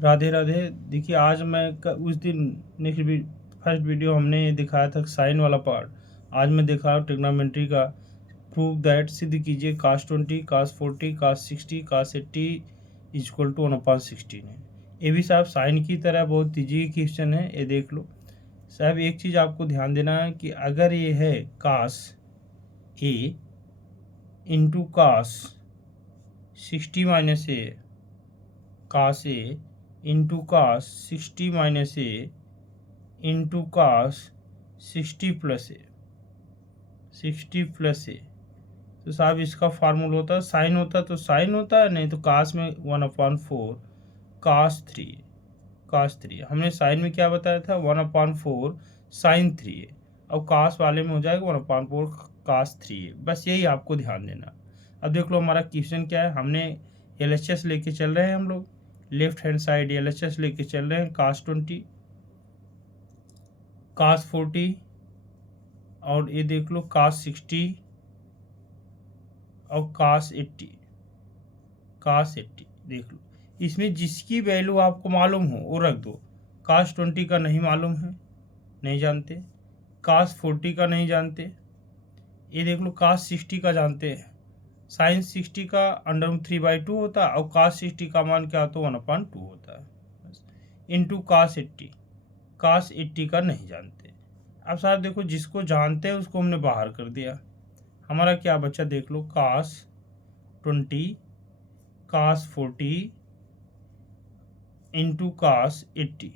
राधे राधे। देखिए आज मैं उस दिन फर्स्ट वीडियो हमने दिखाया था साइन वाला पार्ट। आज मैं दिखा रहा हूँ ट्रिग्नोमेट्री का। प्रूव दैट सिद्ध कीजिए cos 20 cos 40 cos 60 cos 80 equal to 1/16 है। ये भी साहब साइन की तरह बहुत ईजी क्वेश्चन है, ये देख लो साहब। एक चीज़ आपको ध्यान देना है कि अगर ये है cos a into cos 60 minus a cos a into cos 60 minus a into cos 60 plus a तो साहब इसका फार्मूला होता है साइन होता तो साइन होता है, नहीं तो cos में 1/4 cos 3 हमने साइन में क्या बताया था 1/4 sin 3 है। अब cos वाले में हो जाएगा 1/4 cos 3 है। बस यही आपको ध्यान देना। अब देख लो हमारा क्वेश्चन क्या है। हमने LHS लेके चल रहे हैं, हम लोग लेफ्ट हैंड साइड LHS लेके चल रहे हैं। cos 20 cos 40 और ये देख लो cos 60 और cos 80 देख लो। इसमें जिसकी वैल्यू आपको मालूम हो वो रख दो। cos 20 का नहीं मालूम है, नहीं जानते। cos 40 का नहीं जानते। ये देख लो cos 60 का जानते हैं। sin 60 का √3/2 होता है और cos 60 का मान क्या होता है 1/2 होता है। इंटू cos 80 का नहीं जानते। अब साहब देखो जिसको जानते हैं उसको हमने बाहर कर दिया। हमारा क्या बच्चा देख लो cos 20 cos 40 इंटू cos 80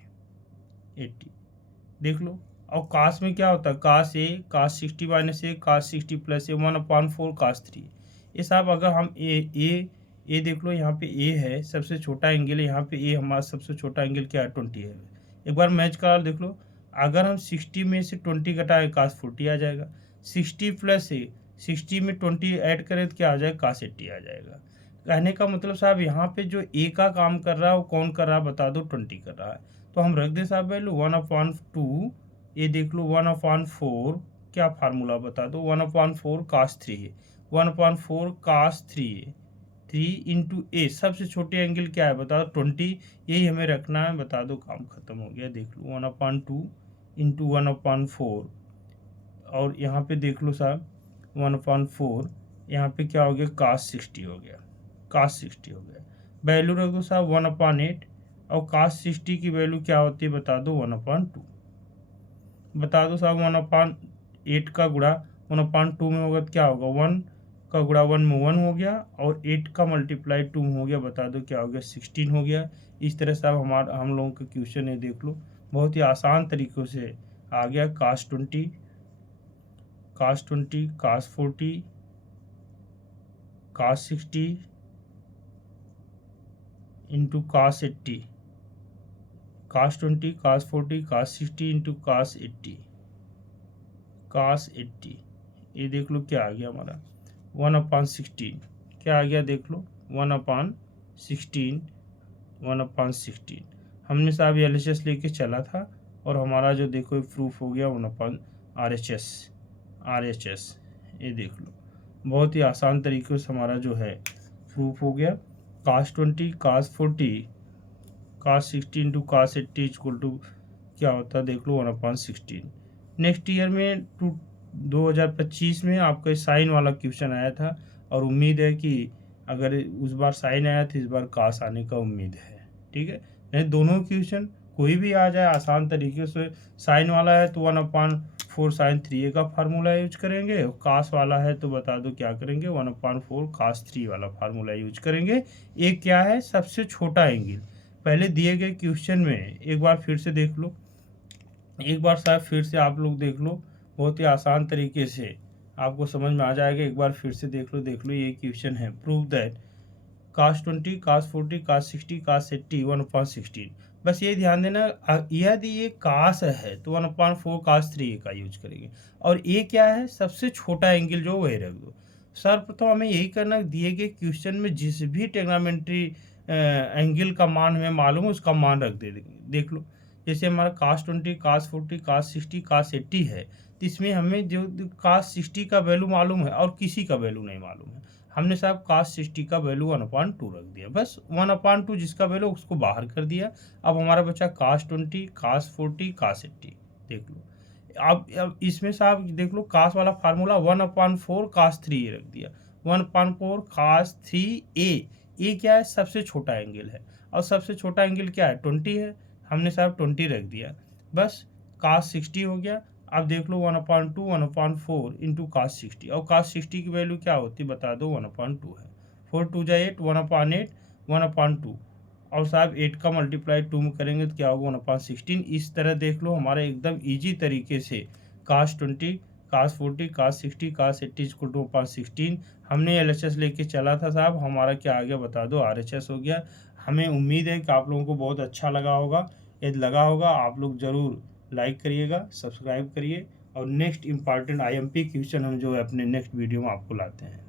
देख लो। और cos में क्या होता है cos a cos 60 minus a cos 60 plus A 1/4 cos 3। ये साहब अगर हम ए देख लो, यहाँ पे ए है सबसे छोटा एंगल है, यहाँ पे ए हमारा सबसे छोटा एंगल क्या है 20 है। एक बार मैच करा देख लो। अगर हम 60 में से 20 घटाएं cos 40 आ जाएगा। 60 प्लस ए 60 में 20 ऐड करें तो क्या आ जाएगा cos 80 आ जाएगा। कहने का मतलब साहब यहाँ पे जो ए का काम कर रहा है वो कौन कर रहा है बता दो, 20 कर रहा है। तो हम रख दें साहब वैल्यू 1/2। ये देख लो 1/4 क्या फार्मूला बता दो 1/4 cos 3 है। 1/4 cos 3 है। 3 इंटू ए सबसे छोटे एंगल क्या है बता दो 20। यही हमें रखना है, बता दो काम खत्म हो गया। देख लो 1/2 इंटू 1/4 और यहाँ पे देख लो साहब 1/4 यहाँ पे क्या हो गया cos 60 हो गया। cos 60 हो गया। वैल्यू रख दो साहब 1/8 और cos 60 की वैल्यू क्या होती है बता दो 1/2। बता दो साहब 1/8 का गुणा 1/2 में होगा तो क्या होगा 1 का गुणा 1 में 1 हो गया और 8 का मल्टीप्लाई 2 में हो गया। बता दो क्या हो गया 16 हो गया। इस तरह से अब हम लोगों का क्वेश्चन है देख लो, बहुत ही आसान तरीक़ों से आ गया। cos 20 cos 40 cos 60 into cos 80 cos 20 cos 40 cos 60 into cos 80 ये देख लो क्या आ गया हमारा 1/16 क्या आ गया देख लो 1/16 हमने साहब LHS लेके चला था और हमारा जो देखो प्रूफ हो गया 1/RHS। ये देख लो बहुत ही आसान तरीके से हमारा जो है प्रूफ हो गया। cos 20 cos 40 cos 60 into cos 80 equal to क्या होता है देख लो 1/16। नेक्स्ट ईयर में 2025 में आपका साइन वाला क्वेश्चन आया था और उम्मीद है कि अगर उस बार साइन आया तो इस बार cos आने का उम्मीद है। ठीक है, नहीं दोनों क्वेश्चन कोई भी आ जाए आसान तरीके से। साइन वाला है तो 1/4 sin 3a का फार्मूला यूज करेंगे, cos वाला है तो बता दो क्या करेंगे 1/4 cos 3 वाला फार्मूला यूज करेंगे। एक क्या है सबसे छोटा एंगल पहले दिए गए क्वेश्चन में एक बार फिर से देख लो, एक बार साहब फिर से आप लोग देख लो, बहुत ही आसान तरीके से आपको समझ में आ जाएगा। एक बार फिर से देख लो ये क्वेश्चन है prove that cos 20 cos 40 cos 60 cos 80 1/16। बस ये ध्यान देना यदि ये cos है तो 1/4 cos 3 का यूज करेंगे और ये क्या है सबसे छोटा एंगल जो वही रख दो। सर्वप्रथम हमें यही करना दिए गए क्वेश्चन में जिस भी ट्रिग्नोमेट्री एंगल का मान हमें मालूम है उसका मान रख दे देख लो। जैसे हमारा cos 20 cos 40 cos 60 cos 80 है तो इसमें हमें जो cos 60 का वैल्यू मालूम है और किसी का वैल्यू नहीं मालूम है। हमने साहब कास 60 का वैल्यू 1/2 रख दिया, बस 1/2 जिसका वैल्यू उसको बाहर कर दिया। अब हमारा बचा कास 20, कास 40, कास 80। देख लो अब इसमें साहब देख लो कास वाला फार्मूला 1/4 कास 3 रख दिया, 1/4 कास 3 ए क्या है, सबसे छोटा एंगल है, और सबसे छोटा एंगल क्या है, 20 है, हमने साहब 20 रख दिया, बस कास 60 हो गया। अब देख लो 1/2 1/4 इंटू कास 60, और कास 60 की वैल्यू क्या होती है बता दो, 1/2 है, 4 2 जा 8, 1/8 1/2, और साहब 8 का मल्टीप्लाई 2 में करेंगे तो क्या होगा 1/16। इस तरह देख लो हमारा एकदम ईजी तरीके से कास 20, कास 40, कास 60, कास 80 इक्वल टू 1/16 हमने LHS लेके चला था साहब, हमारा क्या आ गया बता दो, RHS हो गया। हमें उम्मीद है कि आप लोगों को बहुत अच्छा लगा होगा, यदि लगा होगा आप लोग ज़रूर लाइक करिएगा, सब्सक्राइब करिए, और नेक्स्ट इम्पॉर्टेंट IMP क्वेश्चन हम जो है अपने नेक्स्ट वीडियो में आपको लाते हैं।